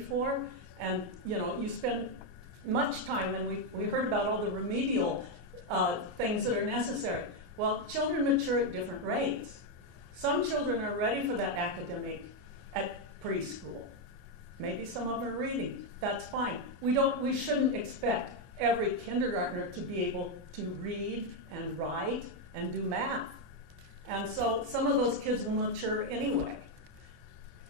ready for. And you spend much time, and we heard about all the remedial things that are necessary. Well, children mature at different rates. Some children are ready for that academic at preschool. Maybe some of them are reading. That's fine. We shouldn't expect every kindergartner to be able to read and write and do math. And so some of those kids will mature anyway.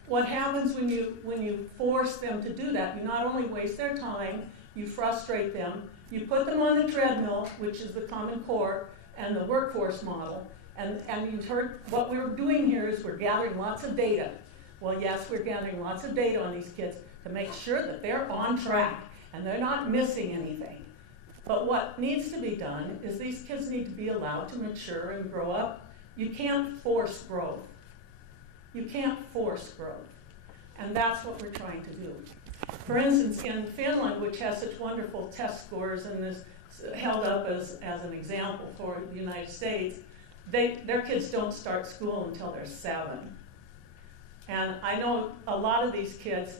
What happens when you force them to do that, you not only waste their time, you frustrate them, you put them on the treadmill, which is the Common Core and the workforce model, and you've heard what we're doing here is we're gathering lots of data. Well, yes, we're gathering lots of data on these kids to make sure that they're on track and they're not missing anything. But what needs to be done is these kids need to be allowed to mature and grow up. You can't force growth. You can't force growth. And that's what we're trying to do. For instance, in Finland, which has such wonderful test scores and is held up as an example for the United States, their kids don't start school until they're 7. And I know a lot of these kids,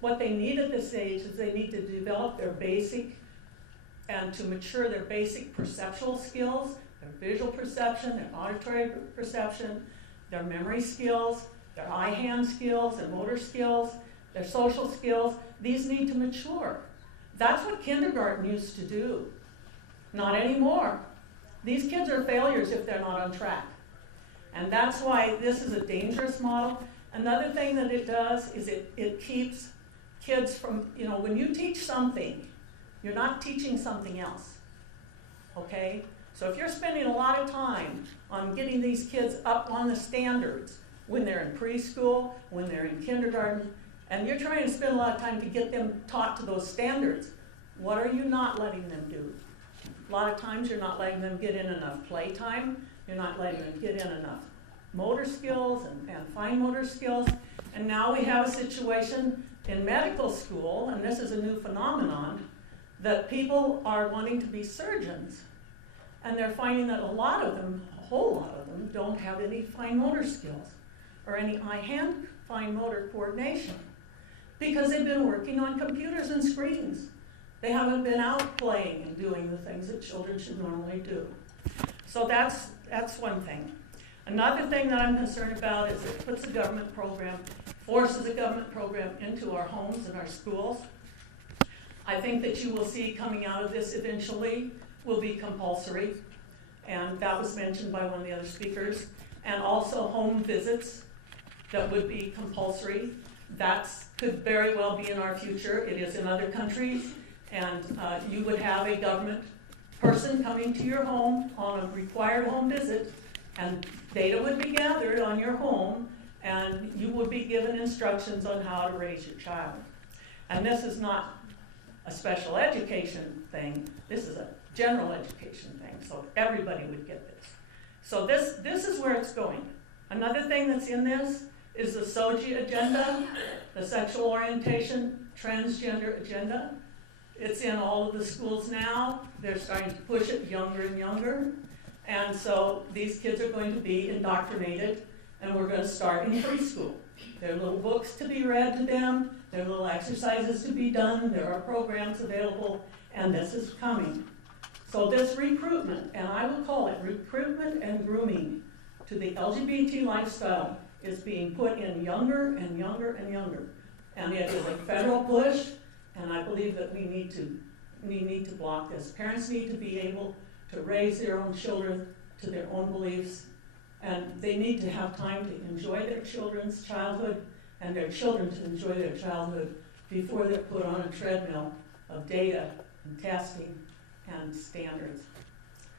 what they need at this age is they need to develop their basic and to mature their basic perceptual skills, their visual perception, their auditory perception, their memory skills, their eye-hand skills, their motor skills, their social skills. These need to mature. That's what kindergarten used to do. Not anymore. These kids are failures if they're not on track. And that's why this is a dangerous model. Another thing that it does is it keeps kids from, when you teach something, you're not teaching something else, okay? So if you're spending a lot of time on getting these kids up on the standards when they're in preschool, when they're in kindergarten, and you're trying to spend a lot of time to get them taught to those standards, what are you not letting them do? A lot of times you're not letting them get in enough playtime, you're not letting them get in enough motor skills and fine motor skills, and now we have a situation in medical school, and this is a new phenomenon, that people are wanting to be surgeons, and they're finding that a whole lot of them don't have any fine motor skills or any eye-hand fine motor coordination because they've been working on computers and screens. They haven't been out playing and doing the things that children should normally do. So that's one thing. Another thing that I'm concerned about is it puts a government program, forces a government program into our homes and our schools. I think that you will see coming out of this eventually will be compulsory, and that was mentioned by one of the other speakers, and also home visits that would be compulsory. That could very well be in our future. It is in other countries, and you would have a government person coming to your home on a required home visit, and data would be gathered on your home, and you would be given instructions on how to raise your child. And this is not a special education thing, this is a general education thing, so everybody would get this. So this is where it's going. Another thing that's in this is the SOGI agenda, the sexual orientation, transgender agenda. It's in all of the schools now. They're starting to push it younger and younger. And so these kids are going to be indoctrinated, and we're going to start in preschool. There are little books to be read to them. There are little exercises to be done. There are programs available, and this is coming. So this recruitment, and I will call it recruitment and grooming to the LGBT lifestyle, is being put in younger and younger and younger. And it is a federal push, and I believe that we need to block this. Parents need to be able to raise their own children to their own beliefs, and they need to have time to enjoy their children's childhood and their children to enjoy their childhood before they're put on a treadmill of data and testing and standards.